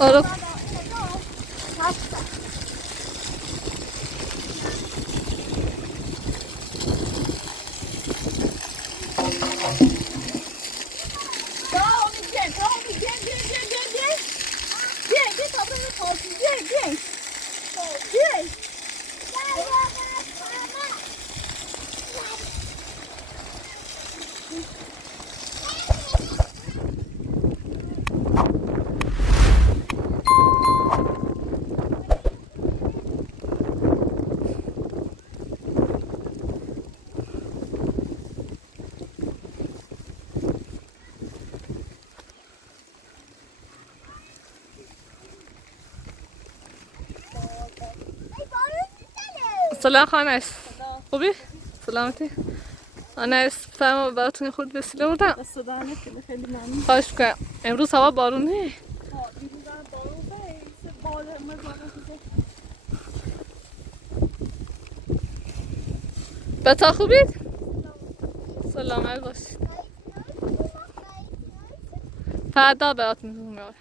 آره سلام خانش خوبی؟ سلامتی؟ آنس فرما براتون خود وسیله بردم دست دهنه کنه خیلی ممنون. خواهش میکنم. امروز هوا بارونی بیرون بارون باره بتا خوبید؟ سلامت باشید فردا براتون میاد.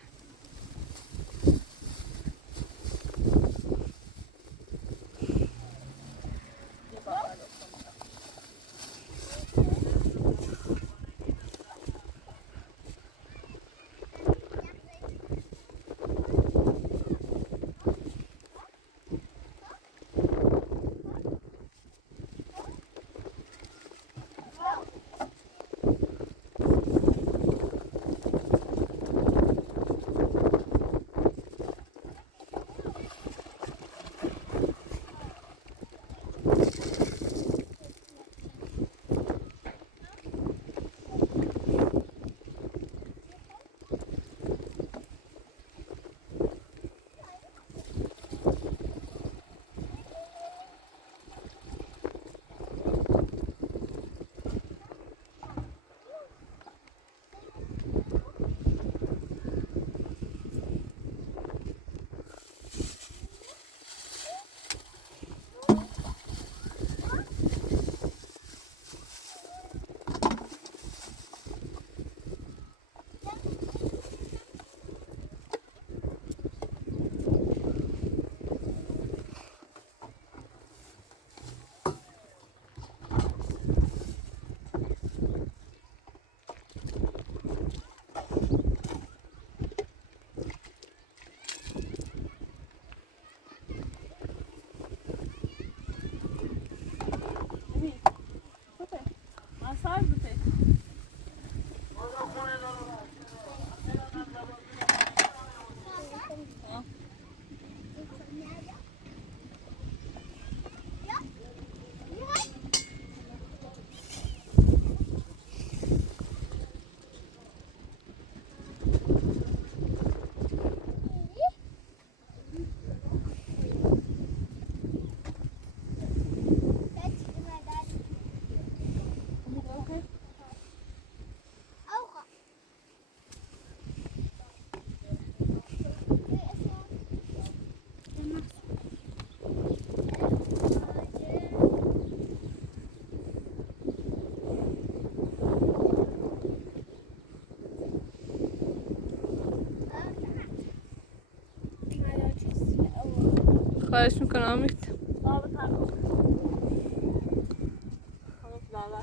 خواهش میکنم امید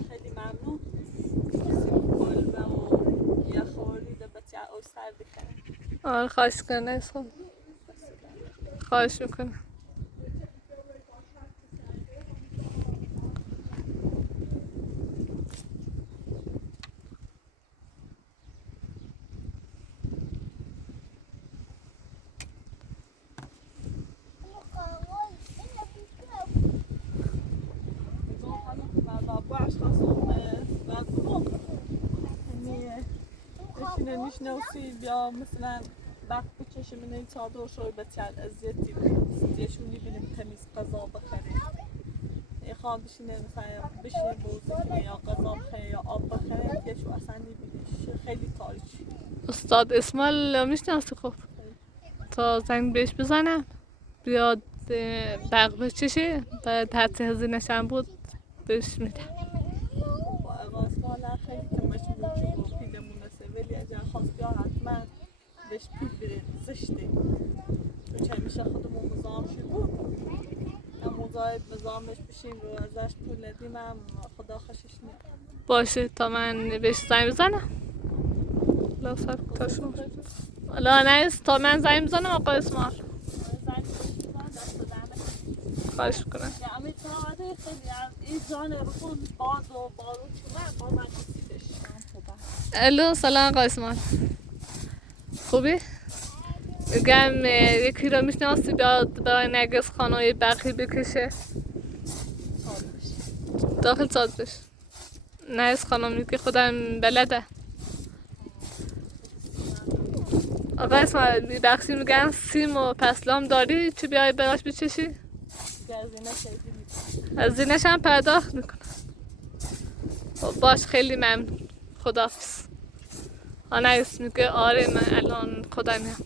خیلی ممنون. کلبه و یه خوردی ده بچه او سر بکنه. آره خواهش کنم خواهش میکنم نشنوسی یا مثلا وقت بچشم من این چادر شوی بچه ازیتی دیشونی بینیم تمیز غذا بخریم خواهم بشینه مثلا بشینه بوزی کنه یا غذا بخره یا آب بخره دیشو اصلا نبینیش خیلی تاریکی. استاد اسماعیل میشناسی خب تا زنگ بهش بزنم بیاد برق بچشه و تحت هزینه‌شم بود بهش میدم. با اقاس مالا خیلی تماش بوچه و پیدمونه سه ولی اگر خواست بیا حتما بهش پول بدین زشته چون همیشه خودمون مزاحم شدیم هم مزاحم مزاحمش بشیم رو ازش پول ندیم هم خدا خوشش میاد. باشه تا من بهش زنگ بزنم. لا سر تاشون لا نیست تا من زنگ بزنم آقا اسمار خواهش کنم. یعنی تا خیلی این جان رفون باز و بارون شده باز من کسیدش الو سلام آقا اسمار خوبی؟ میگم یکی رو میشناسی بیاد برای نرگس خانه برقی بکشه داخل ساز بش نرگس خانم میگه خودم بلده. آقا اسمار بخشی میگن سیم و پسلام داری چی بیای براش بچشی؟ هزینه‌ش هم پرداخت میکنم. باش خیلی ممنون خداحافظ. نرگس میگه آره من الان خودم میام.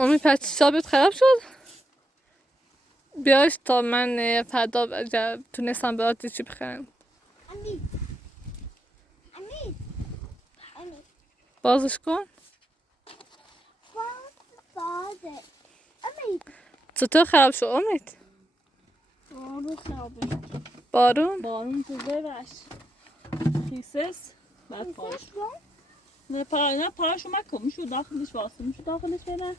امی پس حسابت خراب شد؟ بیاش تا من فردا تونستم برات چی بخرم. بازش کن. چطور خراب شد امید؟ بارون خرابه شد. بارون تو زیرش خیسس بعد پاش نه پاشو مکن میشو داخلش واسه میشو داخلش بره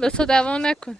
به تو دوام نکن.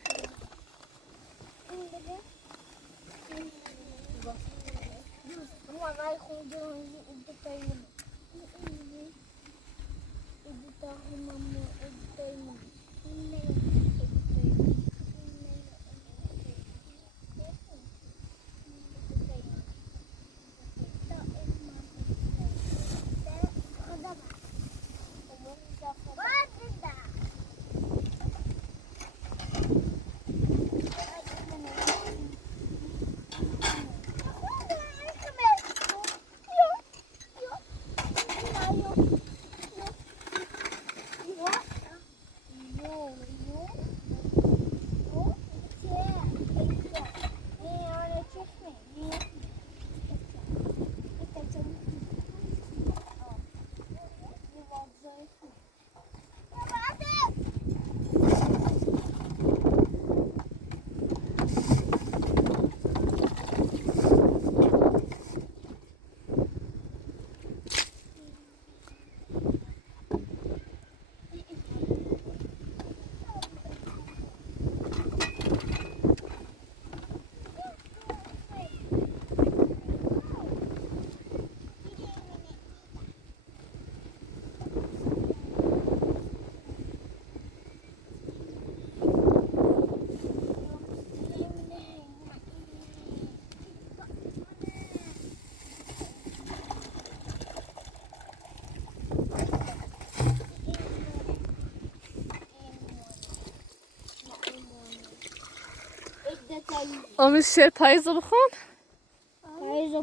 آمیز شعر پاییز رو بخون.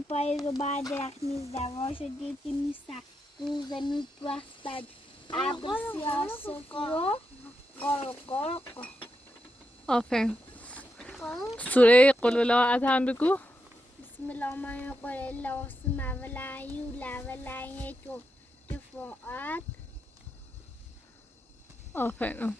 پاییز و بعد درخت میزده واش و دیتی میسته روز نوت بستد ابر سیاه سفرو قرق آفرین. سوره قل والله هم بگو. بسم الله ما یقول الله سمع ولا یولا ولا یجو دفاعات آفرین آمیز.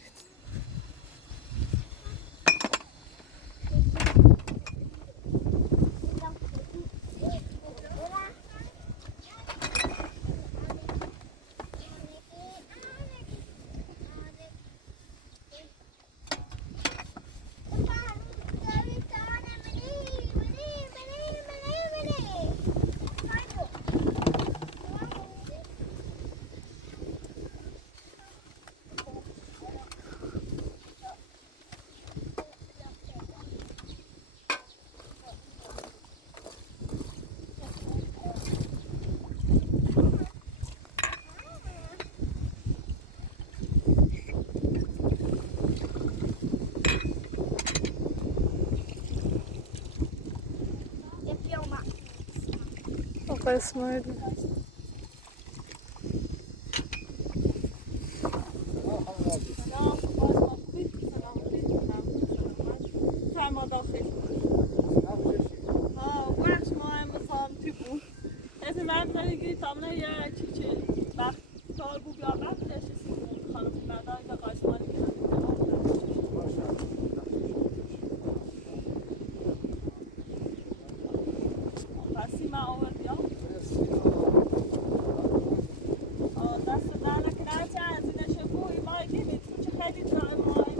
آقا اسماعیل. فرما داخل وقت ما هم مثلا توی بود اسم من زنگی تامنه یه چی وقت کار بود یا وقت نشستی بود خانم مدار یا قاسمانی پسی من آورد یا دست در نکنه چه از این شکوی ما گیمید چه خیلی داره ما این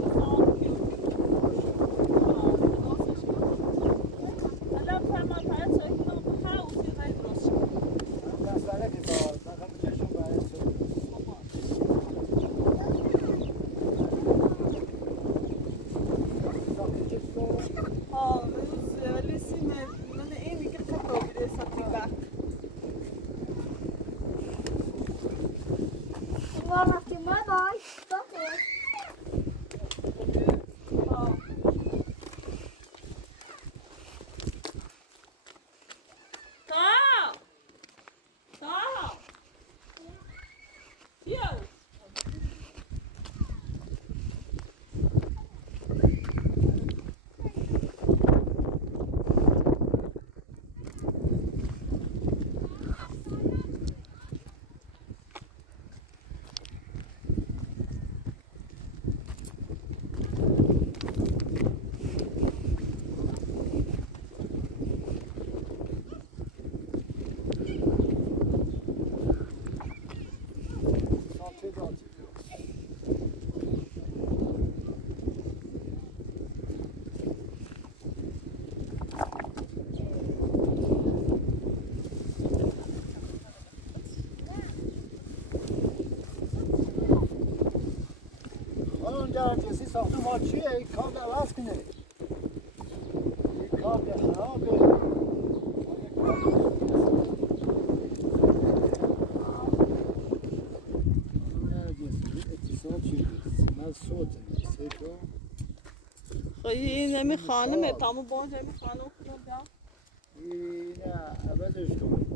مثلا جراتیسی ساختم ما چیه؟ این کابل عوض کنه این کابل خرابه اتصال چیه؟ سمت صوته خیلی نمی خانمه تامو بانج نمی خانم کنم بیا نه عوضش کن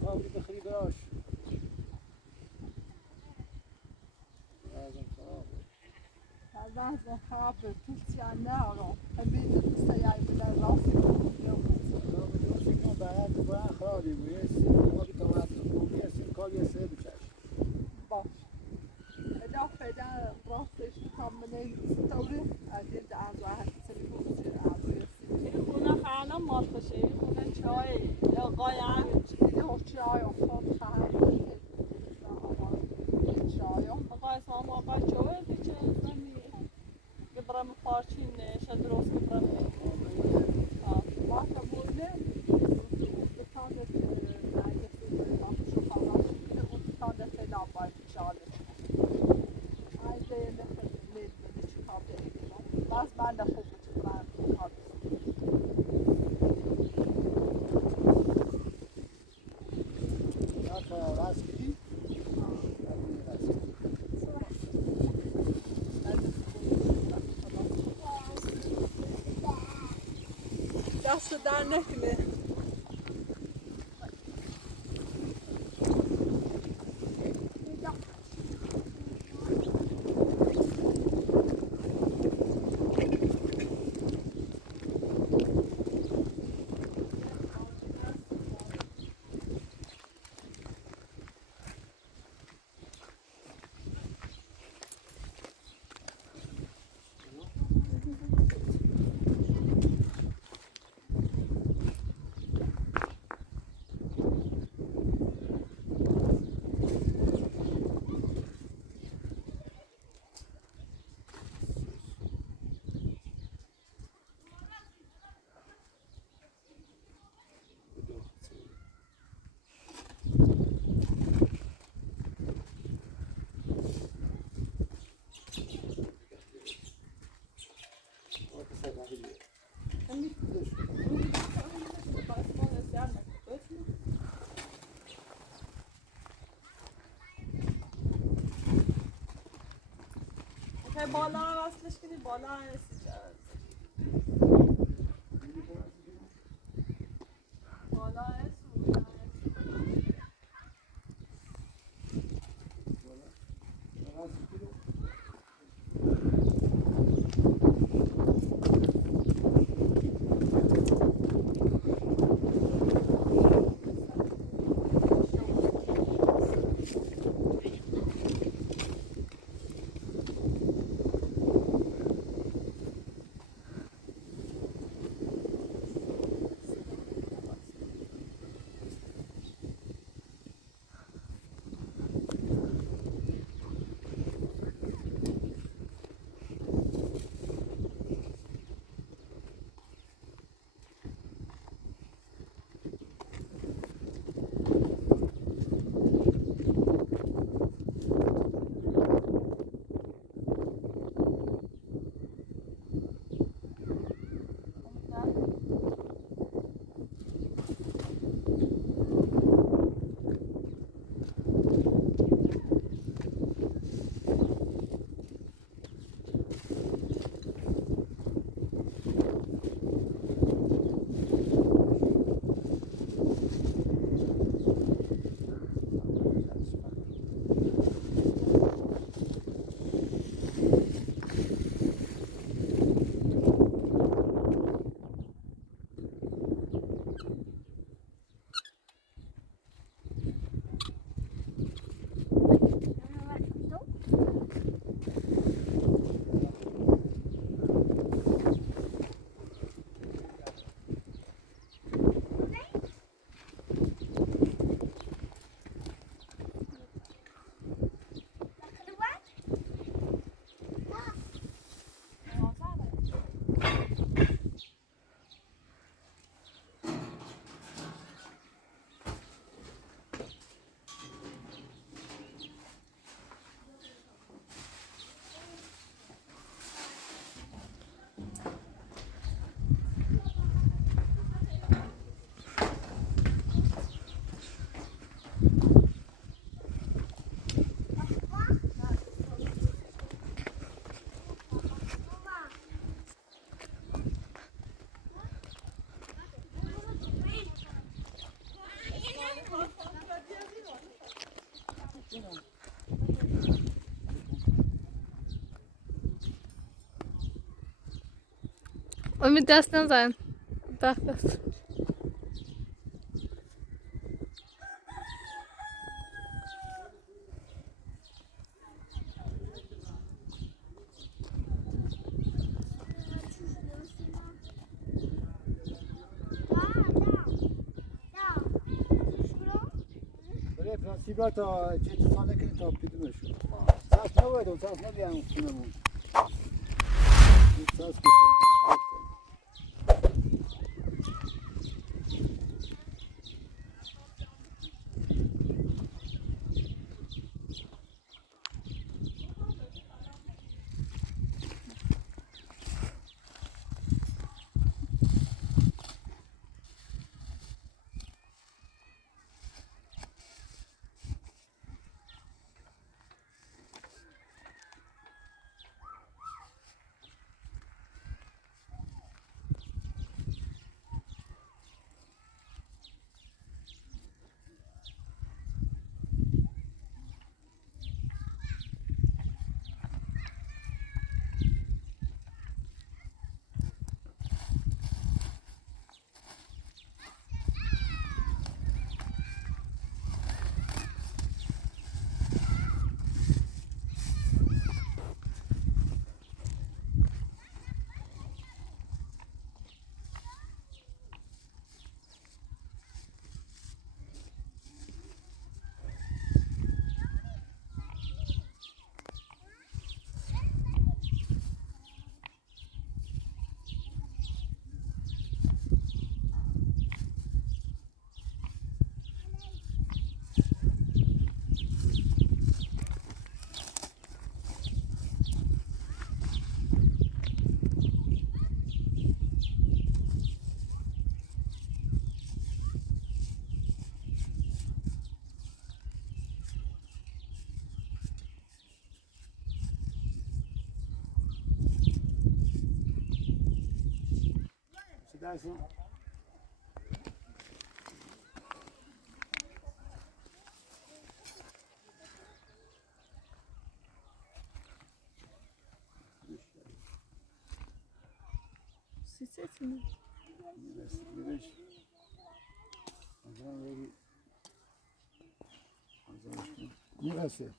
کابل بخری براش لازم tutti hanno capito che stai a vedere l'osso. بعد با خالی میسی ما که دوات میسی کاری سه بچش باش. ادا فعلا راستش tam نمی‌ستوره عدد از واحد سلیموسی از خونه خانه مارکشه خونه چای قایم یا چای خود خواهد چای آقای سلام آقای چای بیچه زنی گبرم پارچین شدروس گبرم ما کبونه بتانه نایسی ما شفاعت بتانه فعلا باید چاله عايزة ندخل الليل من الشباب بس بعد أخوك تبران یا راست دست در نکنه بالا وصلش کنی بالا بالا امید دست نزن. دست. برای پرانسیبا تا چه اتفاقی کنی تا پیدومشون ساس نباید اون ساس نبیان خونمون ساس بکنی درسون Siseti mi? میرسه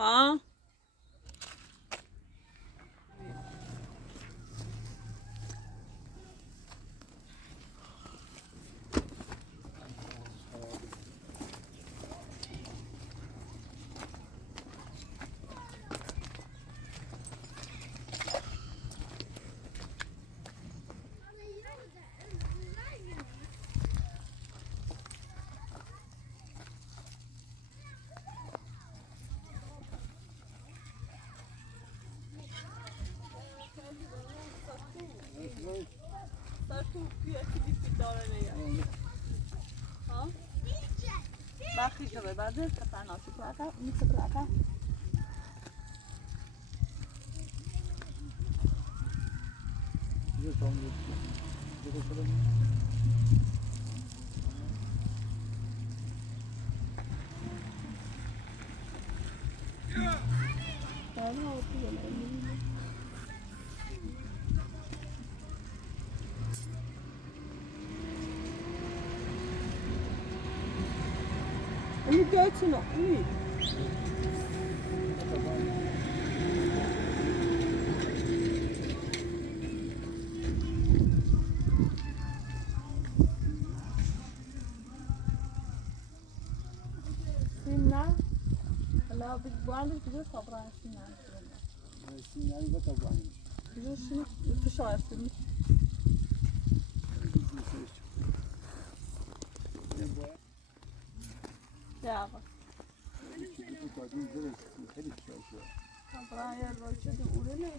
ها سر تو بیا کلیپی داره نیا ها بخی جبه بعد کتن آشی پلاکا میشه پلاکا یه تام دیگه شده Onu götün o. İyi. Sinna. Hala bir bu anda gidiyor sabran sinna. سیناری بتا بانیش Gidiyor şunu dışarı sürmüş. یا آقا خیلی شاشه. برای روچه دو اوله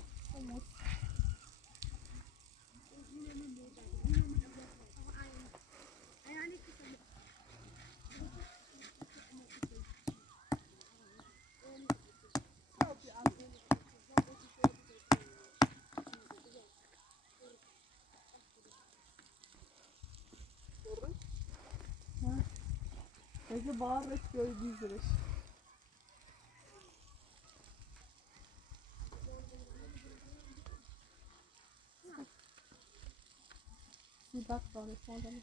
Peki bağırış böyle diziriş. Bir bak bağırış oradan.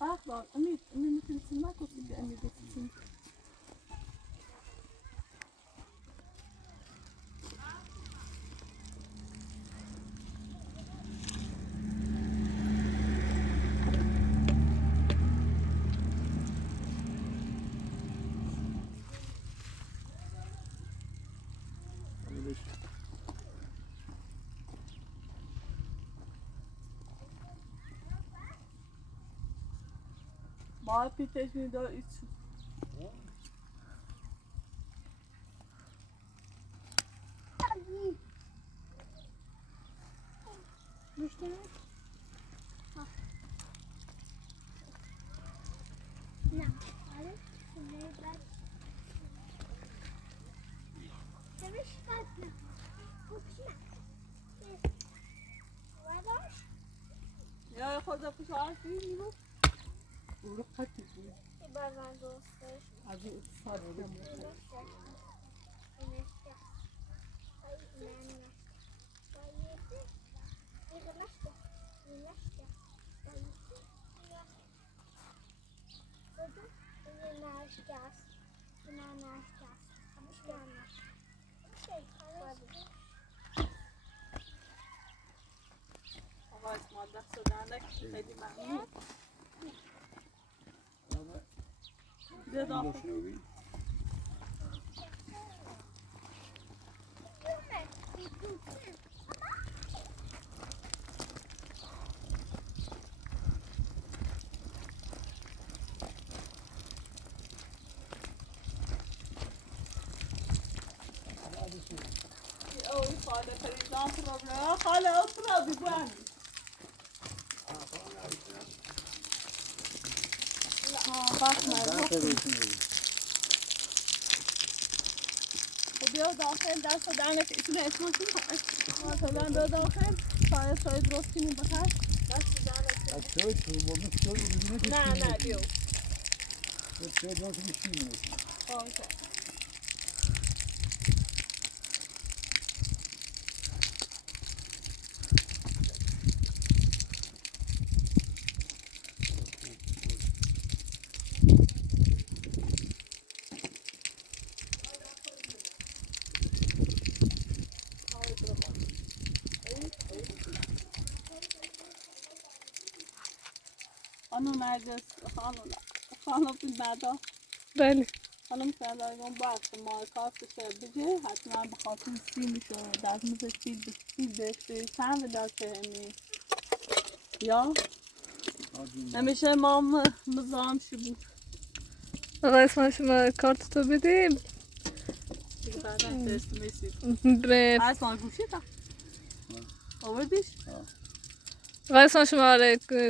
Bak bak, Ümit filsin bak o gibi Emir filsin. Bağır piteşini de iç. Müşteri. Ne? Hadi. Şunları bırak. Demiş kalkma. Kopuşma. Vadaş. Ya خدا خوش عارفی میگو برو خطی بود İbar ben dostlar. از این اتصال بودم آقا اسمال دست دارنک خیلی ممنون بیا داخل اوی خاله پریزان پروبلم خاله اطرا بگوانی بس مرد بیا داخل دست دانک ایشونه اسمشون مثلا بیا داخل شاید درست کنیم بخیر دست دانک از تو نه بیا اوکی خانم نرگس خانم فیلمردا بله خانم فیلمردا باید ما کارتش بگه حتما بخاطر سیمشو دست موزه فیل بهش بریسن و دست همی یا نمیشه ما مزام شو بود آقا اسم شما کارت تو بدیم دیگه بعدا فرست میسید به اصلا گوشی تا آوردیش؟ آقا اسم شما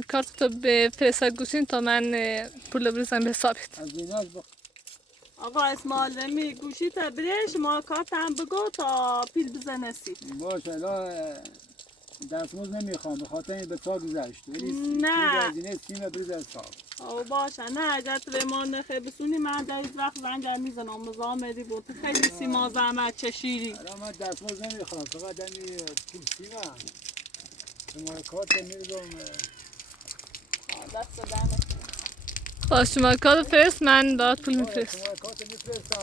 کارت تو به فرستاد گوشین تا من پول بریزم به حسابت از ایناش آقا اسمال نمی گوشی تا بریش ما کارت هم بگو تا پیل بزنه سی باشه الان دستموز نمیخوام به خاطر این به تا گذشت ولی نه. هزینه سیم بریز از حساب او باشه نه اگر تو ما نخه بسونی من در این وقت زنگ میزنم مزامری بود تو خیلی سیما زحمت چشیری الان من دستموز نمیخوام فقط همین پول سیمه شما کارت میرزم دست دمت با شما کار فرست من برات پول میفرست. شما کارت میفرستم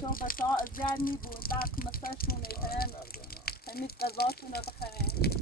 شو بس زیادی بود بعد مستشونه همین قضاتون رو بخرین.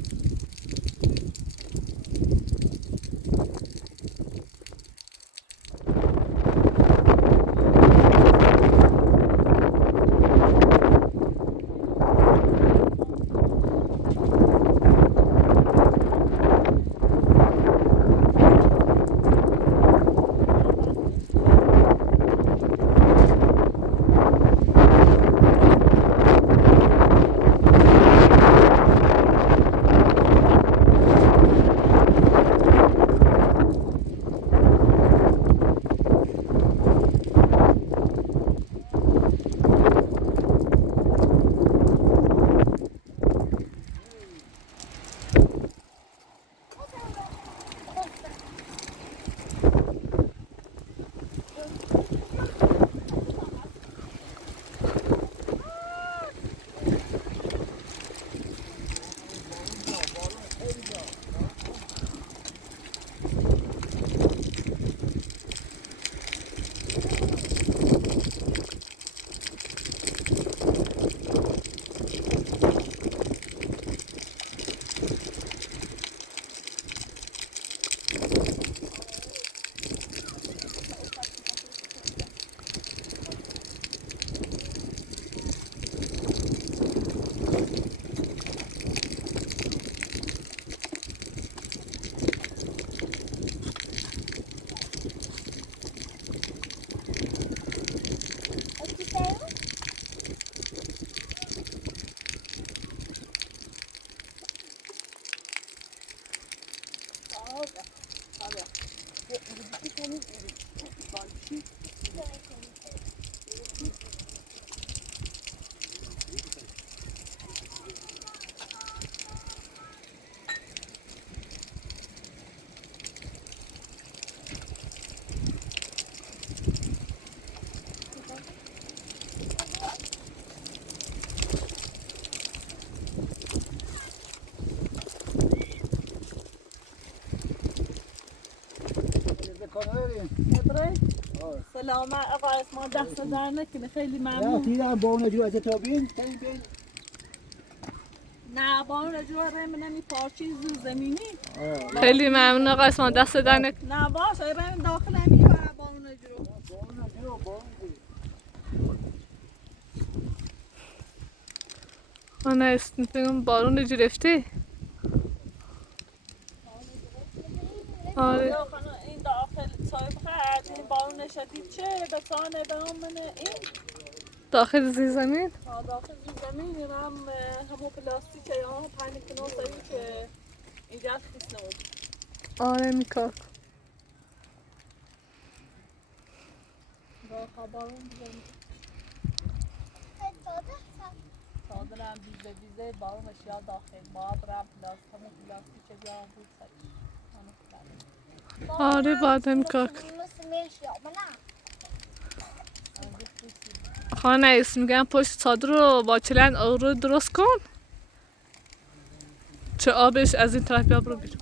سلام آقا اسما دست در نکنه خیلی ممنون. دیدم با اون جو از تا بین بین نه با اون جو رم نمی پارچی زمینی. خیلی ممنون آقا اسمان دست در نکنه. نه باشه رم داخل میبره با اون جو. آنها استنفیم بارون گرفته. آره. این داخل صاحب خرد این بارون شدید چه بسانه به من این داخل زیر زمین؟ داخل زیر زمین این همون پلاستیک یا هم پنی کنون سایی که اینجا خیس نمود. آره میکار. بارون بزنید. ساده هم بیزه بارون اشیا داخل باید رم همون پلاستیک بیا بود سایی. آره باید میکار. خانه ایست میگم پشت صادر رو با چلن رو درست کن چه آبش از این طرف بیاب رو بیرون.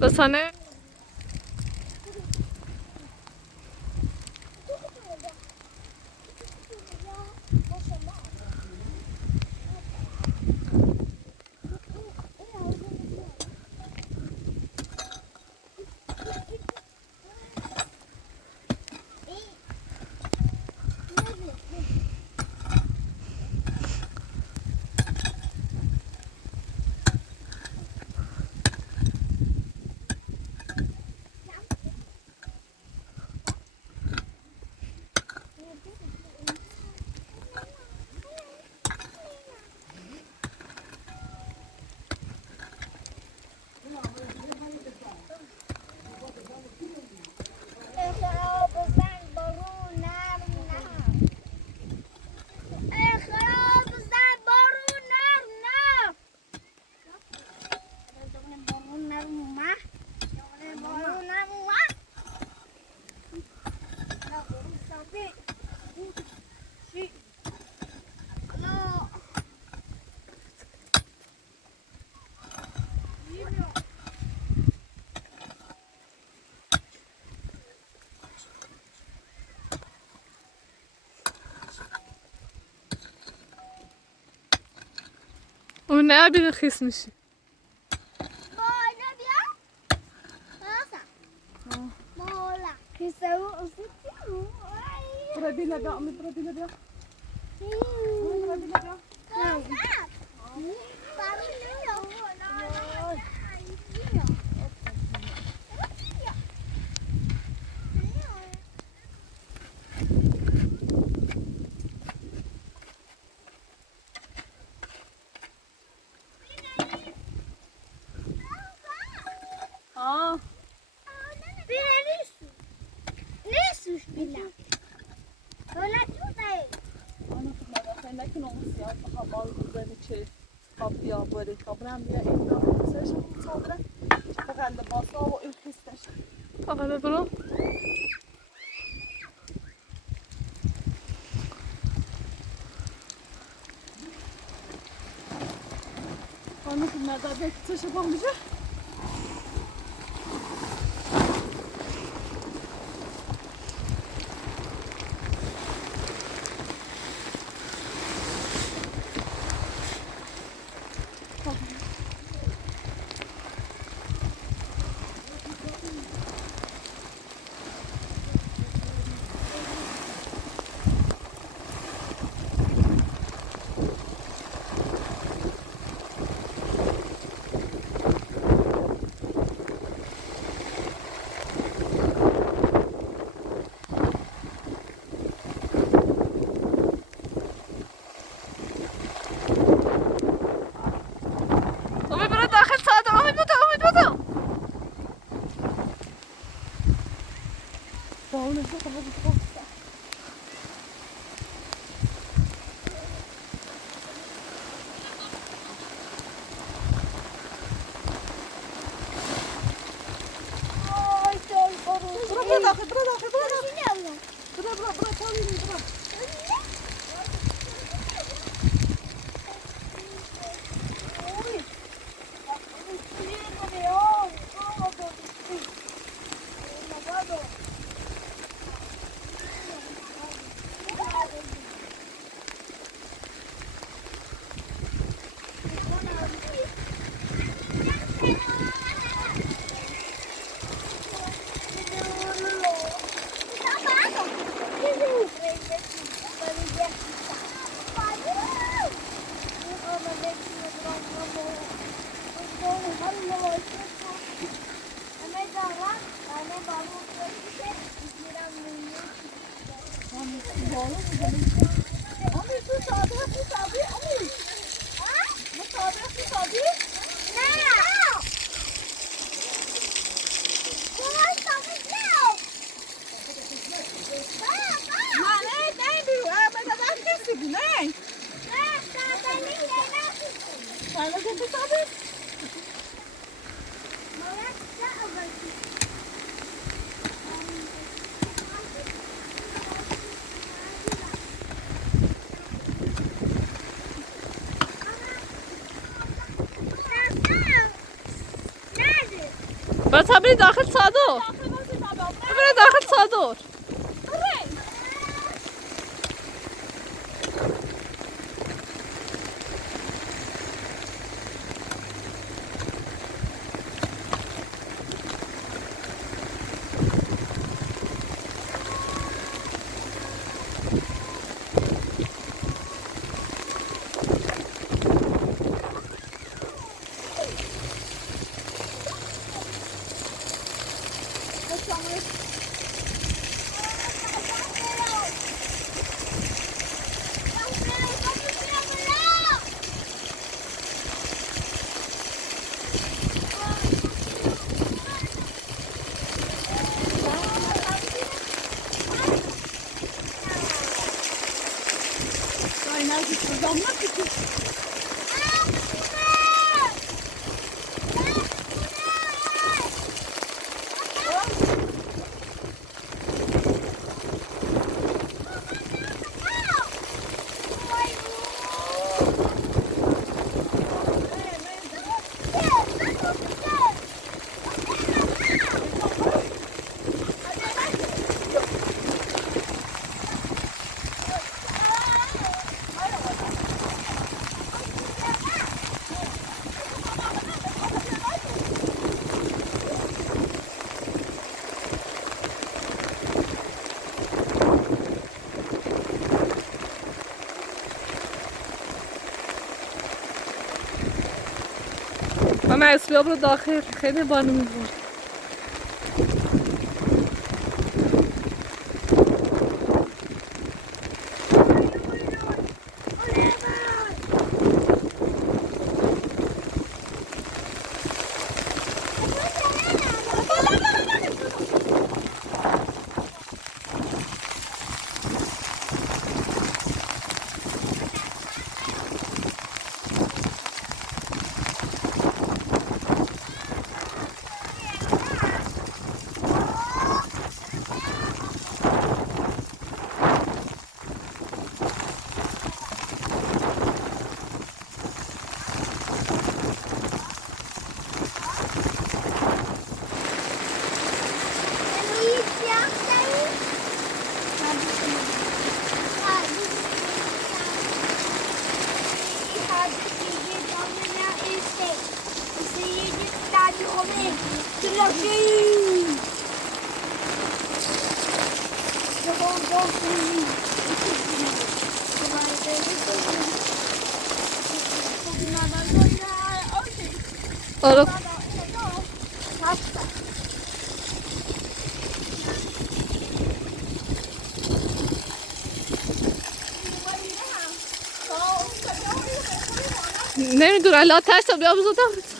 بسانه اون نه بیره خیس میشی. بالا بیا. باسا. بالا. کسا و اصیلو. برا بیلا بیا امی برا بیلا بیا. برا بیلا بیا. آه انا تو مدرسه نکن اون سیاه بخواب بزنی چه خواب بیا بری خبرم بیا این رو سرشم صادره فقط لباسا و این خستش فقط برو. انا تو مدرسه چه با میشه امید برو داخل صادر. امید بودو امید بودو. با اون نشون خواهد برو داخل برو داخل برو داخل برو برو تاویلی برو بس بری داخل صادر. بری داخل صادر. همه اسبیا برو داخل خیلی بانو میبرد. آره نمیدونم لا تشتا بیا بزودم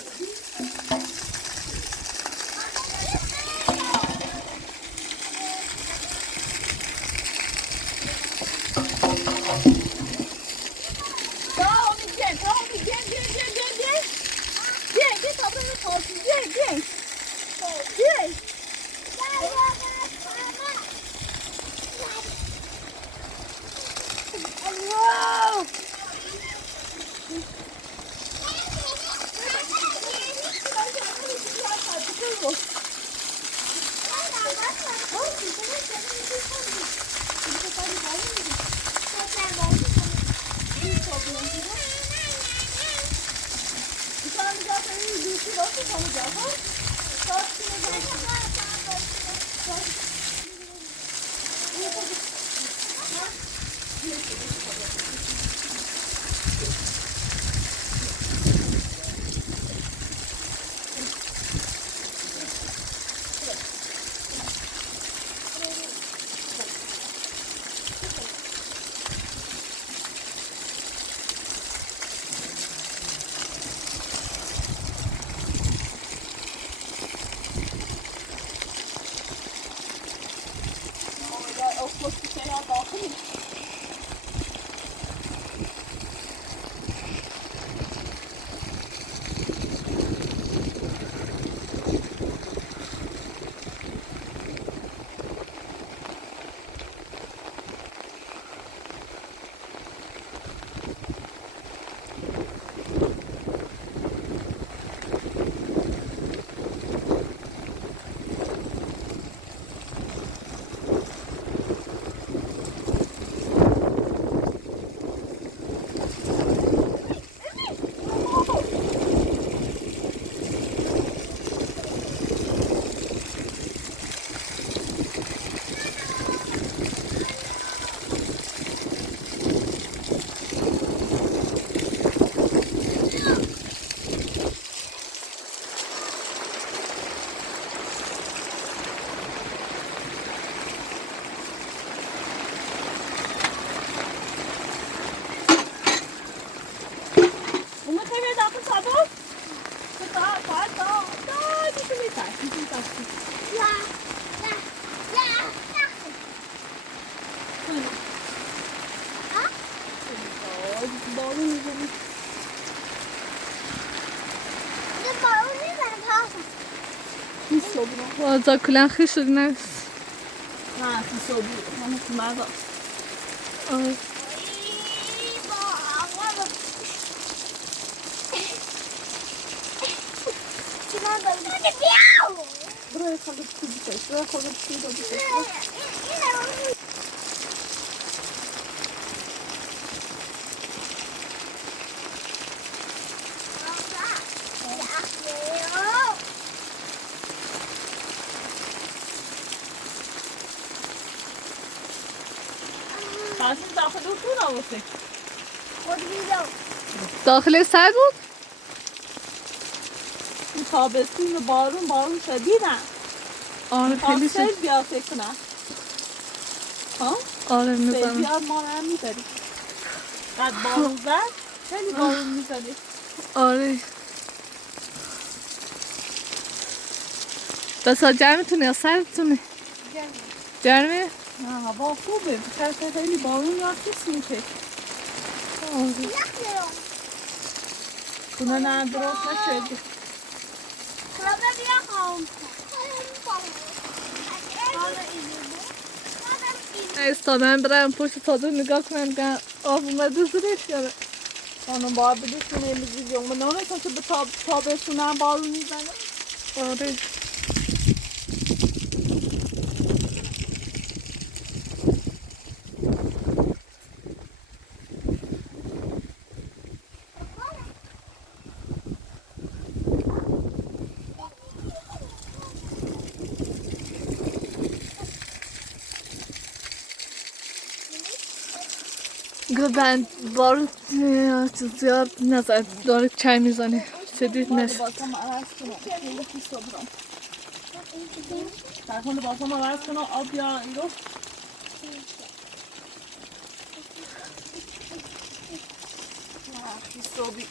وازا کلن خیش شد نست آره داخل سر بود تابستون بارون شدیدن. آره خیلی سیل بیاد فکر کنم. ها؟ آره سیل میزنم. بیاد ما هم میبریم. قد بارون زد خیلی بارون میزدی. آره بس جمعتونه یا سرتونه؟ جمعه؟ نه هوا خوبه. بخاطر خیلی بارون یا کس میشه. خونه نه درست نشده. ایستا من برم پشت تازه نگاه کنم که آب اومده زیرش یا نه. خانم باید بدیشون امروزی جنگ منانه که به تابستون هم بارون میزنه. آره بند بارون زیاد نزد داره چای میزنه شدید نشد. بازم عوض کنم. خیلی پیش رو برم. در حال بازم عوض کنم آب یا ایرو. پیش رو بی.